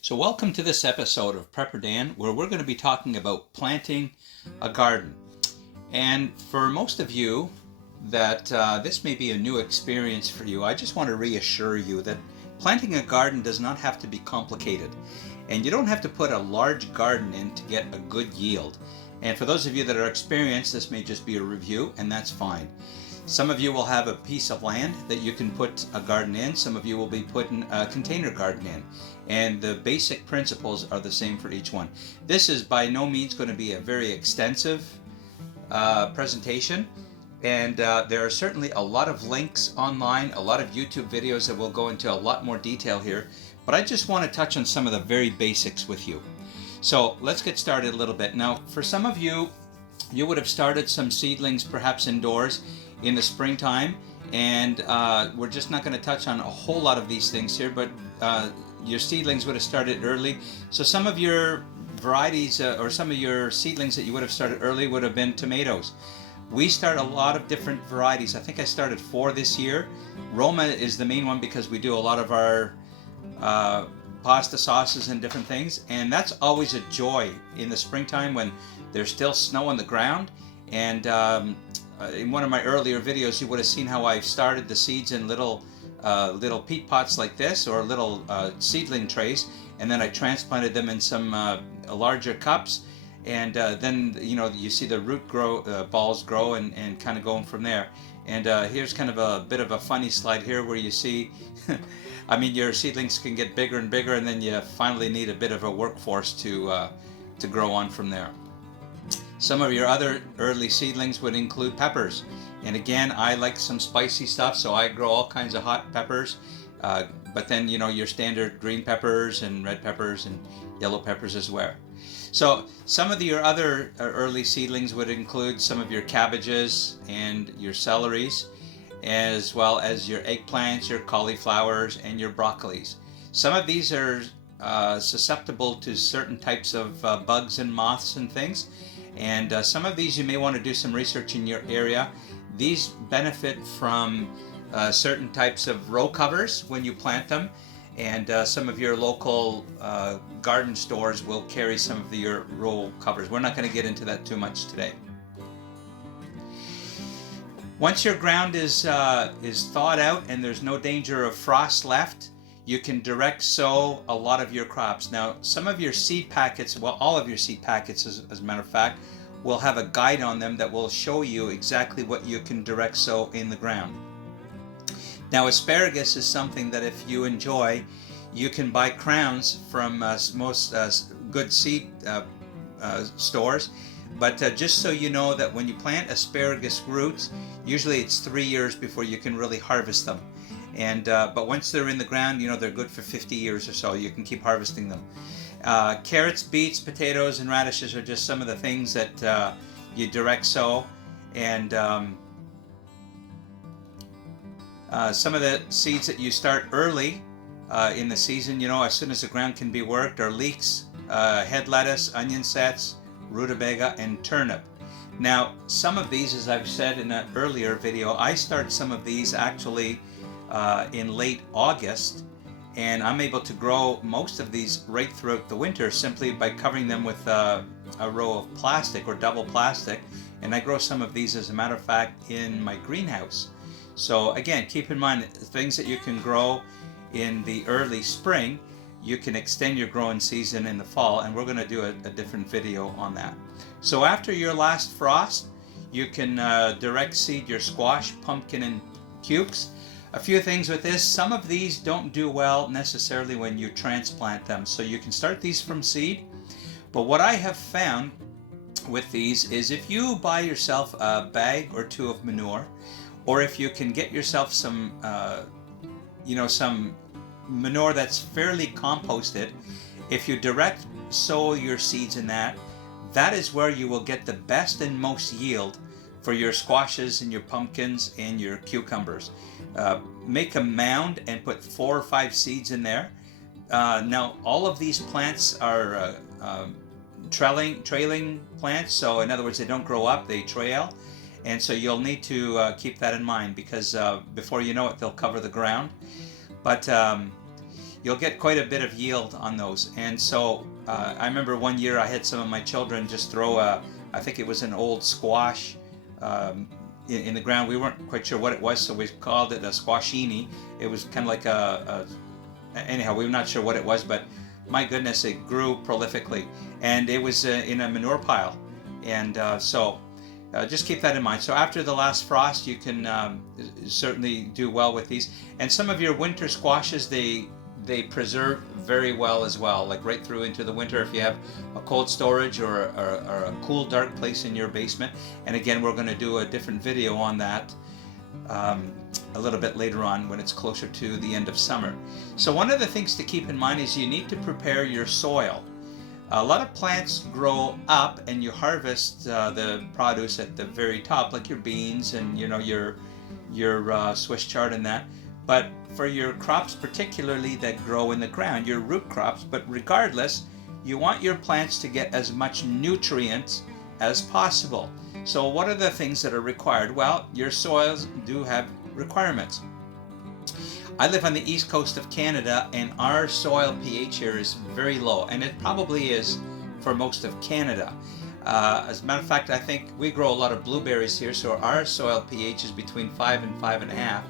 So welcome to this episode of Prepper Dan, where we're going to be talking about planting a garden. And for most of you that this may be a new experience for you, I just want to reassure you that planting a garden does not have to be complicated. And you don't have to put a large garden in to get a good yield. And for those of you that are experienced, this may just be a review, and that's fine. Some of you will have a piece of land that you can put a garden in. Some of you will be putting a container garden in. And the basic principles are the same for each one. This is by no means going to be a very extensive presentation. And there are certainly a lot of links online, a lot of YouTube videos that will go into a lot more detail here. But I just want to touch on some of the very basics with you. So let's get started a little bit. Now, for some of you, you would have started some seedlings perhaps indoors in the springtime, and we're just not going to touch on a whole lot of these things here, but your seedlings would have started early. So some of your varieties or some of your seedlings that you would have started early would have been tomatoes. We start a lot of different varieties. I think I started 4 this year. Roma is the main one because we do a lot of our pasta sauces and different things, and that's always a joy in the springtime when there's still snow on the ground. And in one of my earlier videos, you would have seen how I've started the seeds in little peat pots like this, or little seedling trays, and then I transplanted them in some larger cups, and then you see the root balls grow and kind of going from there. And here's kind of a bit of a funny slide here where you see I mean, your seedlings can get bigger and bigger, and then you finally need a bit of a workforce to grow on from there. Some of your other early seedlings would include peppers. And again, I like some spicy stuff, so I grow all kinds of hot peppers. But then, your standard green peppers and red peppers and yellow peppers as well. So some of your other early seedlings would include some of your cabbages and your celeries, as well as your eggplants, your cauliflowers, and your broccolis. Some of these are susceptible to certain types of bugs and moths and things. And some of these you may want to do some research in your area. These benefit from certain types of row covers when you plant them. And some of your local garden stores will carry some of your row covers. We're not going to get into that too much today. Once your ground is thawed out and there's no danger of frost left, you can direct sow a lot of your crops. Now, some of your seed packets, well, all of your seed packets, as a matter of fact, will have a guide on them that will show you exactly what you can direct sow in the ground. Now, asparagus is something that if you enjoy, you can buy crowns from most good seed stores. But just so you know that when you plant asparagus roots, usually it's 3 years before you can really harvest them. And but once they're in the ground, they're good for 50 years or so. You can keep harvesting them. Carrots, beets, potatoes, and radishes are just some of the things that you direct sow. And some of the seeds that you start early in the season, as soon as the ground can be worked, are leeks, head lettuce, onion sets, rutabaga, and turnip. Now, some of these, as I've said in an earlier video, I start some of these actually in late August, and I'm able to grow most of these right throughout the winter simply by covering them with a row of plastic or double plastic. And I grow some of these, as a matter of fact, in my greenhouse. So again, keep in mind, things that you can grow in the early spring, you can extend your growing season in the fall, and we're going to do a different video on that. So after your last frost, you can direct seed your squash, pumpkin, and cukes. A few things with this: some of these don't do well necessarily when you transplant them, so you can start these from seed. But what I have found with these is if you buy yourself a bag or two of manure, or if you can get yourself some some manure that's fairly composted, if you direct sow your seeds in that, that is where you will get the best and most yield for your squashes and your pumpkins and your cucumbers. Make a mound and put 4 or 5 seeds in there. Now, all of these plants are trailing plants, so in other words, they don't grow up, they trail. And so you'll need to keep that in mind, because before you know it, they'll cover the ground. But you'll get quite a bit of yield on those. And so I remember one year I had some of my children just throw I think it was an old squash in the ground. We weren't quite sure what it was, so we called it a squashini. It was kind of like anyhow, we were not sure what it was, but my goodness, it grew prolifically. And it was in a manure pile. And so just keep that in mind. So after the last frost, you can certainly do well with these. And some of your winter squashes, they preserve very well as well, like right through into the winter if you have a cold storage or a cool, dark place in your basement. And again, we're going to do a different video on that a little bit later on when it's closer to the end of summer. So one of the things to keep in mind is you need to prepare your soil. A lot of plants grow up and you harvest the produce at the very top, like your beans and your Swiss chard and that. But for your crops particularly that grow in the ground, your root crops, but regardless, you want your plants to get as much nutrients as possible. So what are the things that are required? Well, your soils do have requirements. I live on the east coast of Canada, and our soil pH here is very low, and it probably is for most of Canada. As a matter of fact, I think we grow a lot of blueberries here, so our soil pH is between 5 and 5.5.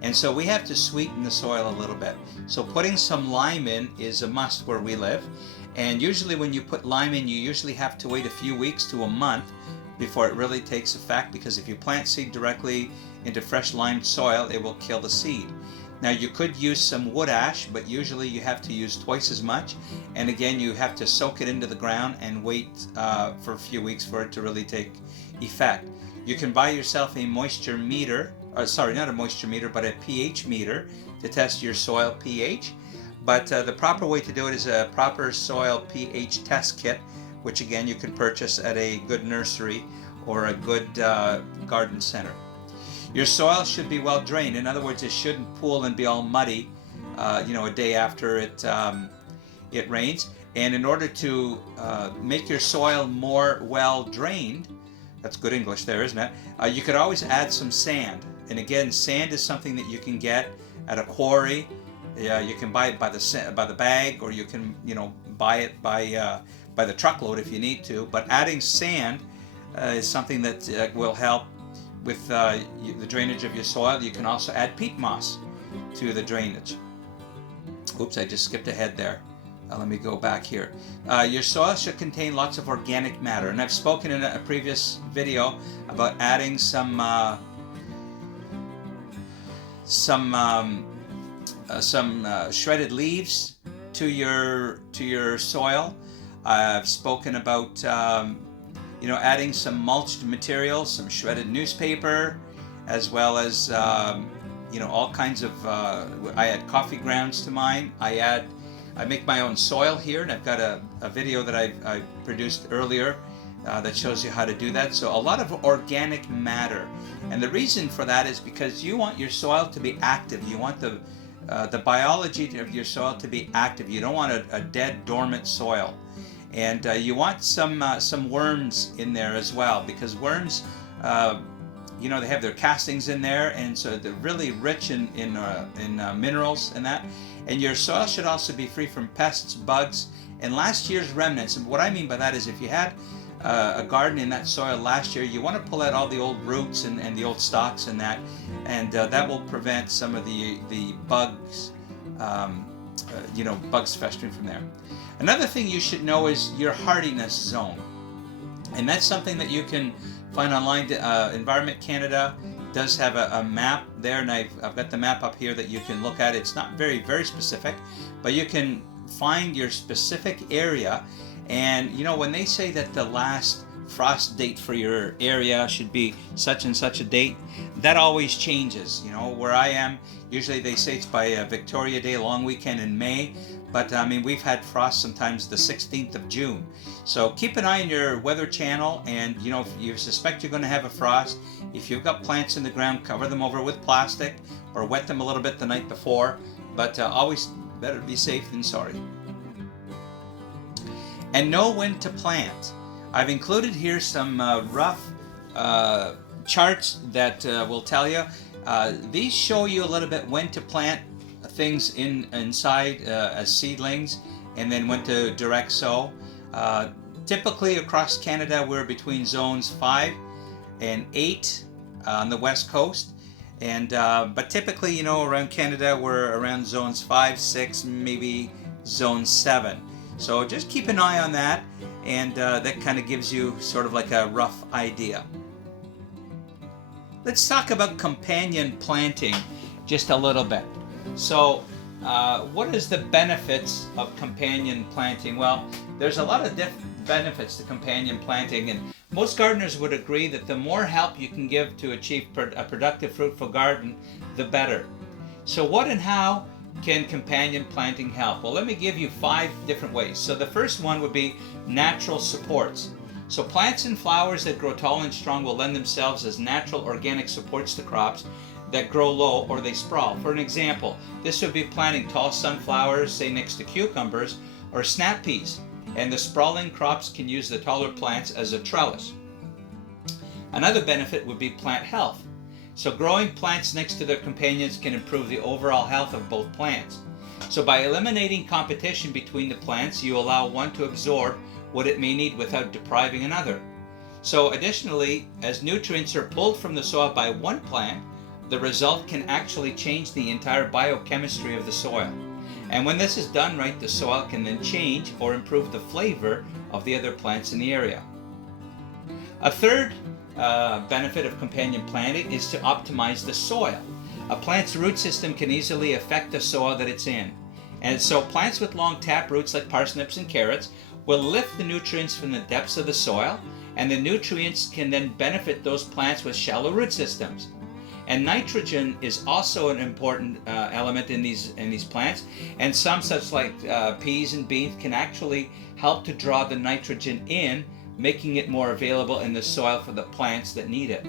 And so we have to sweeten the soil a little bit. So putting some lime in is a must where we live. And usually when you put lime in, you usually have to wait a few weeks to a month before it really takes effect, because if you plant seed directly into fresh limed soil, it will kill the seed. Now you could use some wood ash, but usually you have to use twice as much. And again, you have to soak it into the ground and wait for a few weeks for it to really take effect. You can buy yourself a moisture meter, sorry, not a moisture meter, but a pH meter to test your soil pH. But the proper way to do it is a proper soil pH test kit, which again you can purchase at a good nursery or a good garden center. Your soil should be well drained. In other words, it shouldn't pool and be all muddy, a day after it rains. And in order to make your soil more well drained, that's good English there, isn't it? You could always add some sand. And again, sand is something that you can get at a quarry. You can buy it by the bag, or you can buy it by the truckload if you need to. But adding sand is something that will help with the drainage of your soil. You can also add peat moss to the drainage. Oops, I just skipped ahead there. Let me go back here. Your soil should contain lots of organic matter, and I've spoken in a previous video about adding some shredded leaves to your soil. I've spoken about adding some mulched material, some shredded newspaper, as well as all kinds of. I add coffee grounds to mine. I make my own soil here, and I've got a video that I produced earlier that shows you how to do that. So a lot of organic matter, and the reason for that is because you want your soil to be active. You want the biology of your soil to be active. You don't want a dead, dormant soil. And you want some worms in there as well, because worms, they have their castings in there, and so they're really rich in minerals and that. And your soil should also be free from pests, bugs, and last year's remnants. And what I mean by that is if you had a garden in that soil last year, you want to pull out all the old roots and the old stalks and that, and that will prevent some of the bugs, bugs festering from there. Another thing you should know is your hardiness zone, and that's something that you can find online. Environment Canada does have a map there, and I've got the map up here that you can look at. It's not very, very specific, but you can find your specific area. And when they say that the last frost date for your area should be such and such a date, that always changes. Where I am, usually they say it's by Victoria Day long weekend in May, but we've had frost sometimes the 16th of June. So keep an eye on your weather channel, and if you suspect you're going to have a frost, if you've got plants in the ground, cover them over with plastic or wet them a little bit the night before, but always better be safe than sorry. And know when to plant. I've included here some rough charts that will tell you. These show you a little bit when to plant things inside as seedlings and then went to direct sow. Typically across Canada, we're between zones 5 and 8 on the west coast. And but typically, you know, around Canada, we're around zones 5, 6, maybe zone 7. So just keep an eye on that, and that kind of gives you sort of like a rough idea. Let's talk about companion planting just a little bit. So what is the benefits of companion planting? Well, there's a lot of benefits to companion planting, and most gardeners would agree that the more help you can give to achieve a productive, fruitful garden, the better. So what and how can companion planting help? Well, let me give you 5 different ways. So the first one would be natural supports. So plants and flowers that grow tall and strong will lend themselves as natural organic supports to crops that grow low or they sprawl. For an example, this would be planting tall sunflowers, say next to cucumbers, or snap peas, and the sprawling crops can use the taller plants as a trellis. Another benefit would be plant health. So growing plants next to their companions can improve the overall health of both plants. So by eliminating competition between the plants, you allow one to absorb what it may need without depriving another. So additionally, as nutrients are pulled from the soil by one plant, the result can actually change the entire biochemistry of the soil. And when this is done right, the soil can then change or improve the flavor of the other plants in the area. A third benefit of companion planting is to optimize the soil. A plant's root system can easily affect the soil that it's in. And so plants with long tap roots like parsnips and carrots will lift the nutrients from the depths of the soil, and the nutrients can then benefit those plants with shallow root systems. And nitrogen is also an important element in these plants, and some such like peas and beans can actually help to draw the nitrogen in, making it more available in the soil for the plants that need it.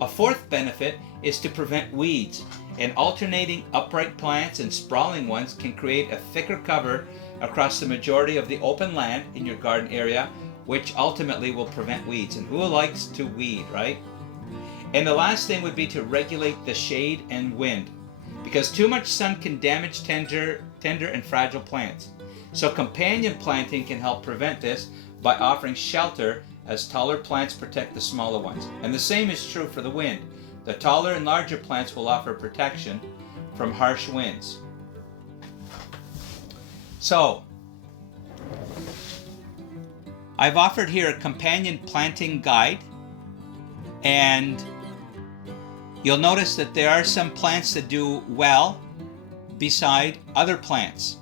A fourth benefit is to prevent weeds, and alternating upright plants and sprawling ones can create a thicker cover across the majority of the open land in your garden area, which ultimately will prevent weeds. And who likes to weed, right? And the last thing would be to regulate the shade and wind, because too much sun can damage tender and fragile plants. So companion planting can help prevent this by offering shelter as taller plants protect the smaller ones. And the same is true for the wind. The taller and larger plants will offer protection from harsh winds. So, I've offered here a companion planting guide, and you'll notice that there are some plants that do well beside other plants.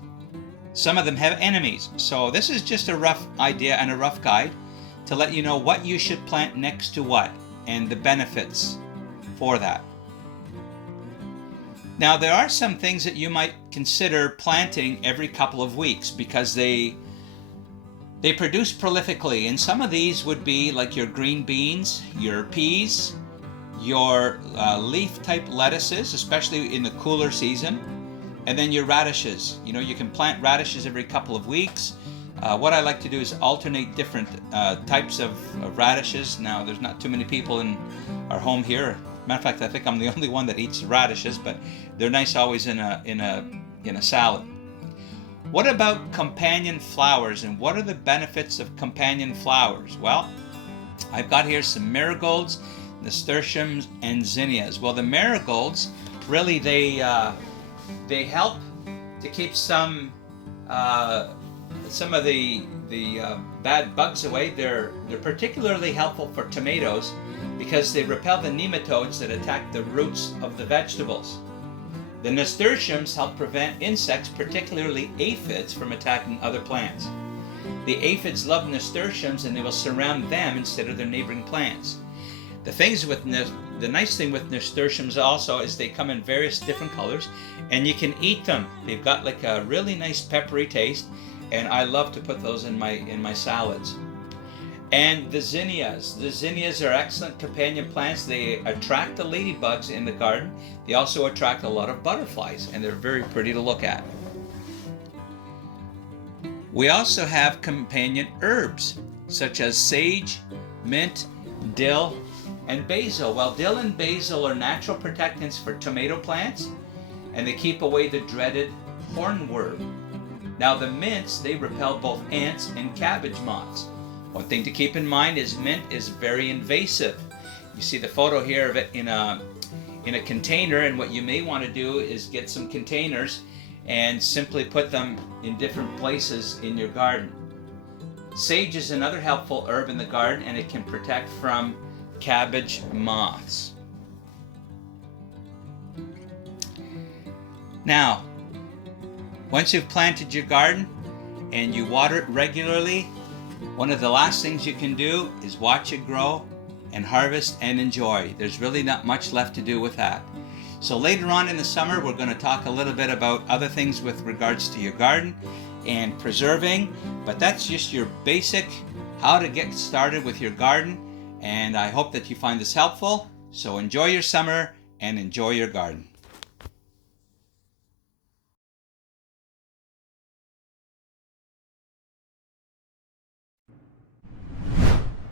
Some of them have enemies. So this is just a rough idea and a rough guide to let you know what you should plant next to what and the benefits for that. Now there are some things that you might consider planting every couple of weeks because they produce prolifically, and some of these would be like your green beans, your peas, your leaf type lettuces, especially in the cooler season, and then your radishes. You know, you can plant radishes every couple of weeks. What I like to do is alternate different types of radishes. Now there's not too many people in our home here. Matter of fact, I think I'm the only one that eats radishes, but they're nice always in a salad. What about companion flowers, and what are the benefits of companion flowers? Well, I've got here some marigolds, nasturtiums, and zinnias. Well, the marigolds, really, they help to keep some of the bad bugs away. They're particularly helpful for tomatoes because they repel the nematodes that attack the roots of the vegetables. The nasturtiums help prevent insects, particularly aphids, from attacking other plants. The aphids love nasturtiums and they will surround them instead of their neighboring plants. The nice thing with nasturtiums also is they come in various different colors and you can eat them. They've got like a really nice peppery taste, and I love to put those in my salads. And the zinnias. The zinnias are excellent companion plants. They attract the ladybugs in the garden. They also attract a lot of butterflies, and they're very pretty to look at. We also have companion herbs such as sage, mint, dill, and basil. Well, dill and basil are natural protectants for tomato plants, and they keep away the dreaded hornworm. Now the mints, they repel both ants and cabbage moths. One thing to keep in mind is mint is very invasive. You see the photo here of it in a container, and what you may want to do is get some containers and simply put them in different places in your garden. Sage is another helpful herb in the garden, and it can protect from cabbage moths. Now, once you've planted your garden and you water it regularly, one of the last things you can do is watch it grow and harvest and enjoy. There's really not much left to do with that. So later on in the summer, we're going to talk a little bit about other things with regards to your garden and preserving, but that's just your basic how to get started with your garden, and I hope that you find this helpful. So enjoy your summer and enjoy your garden.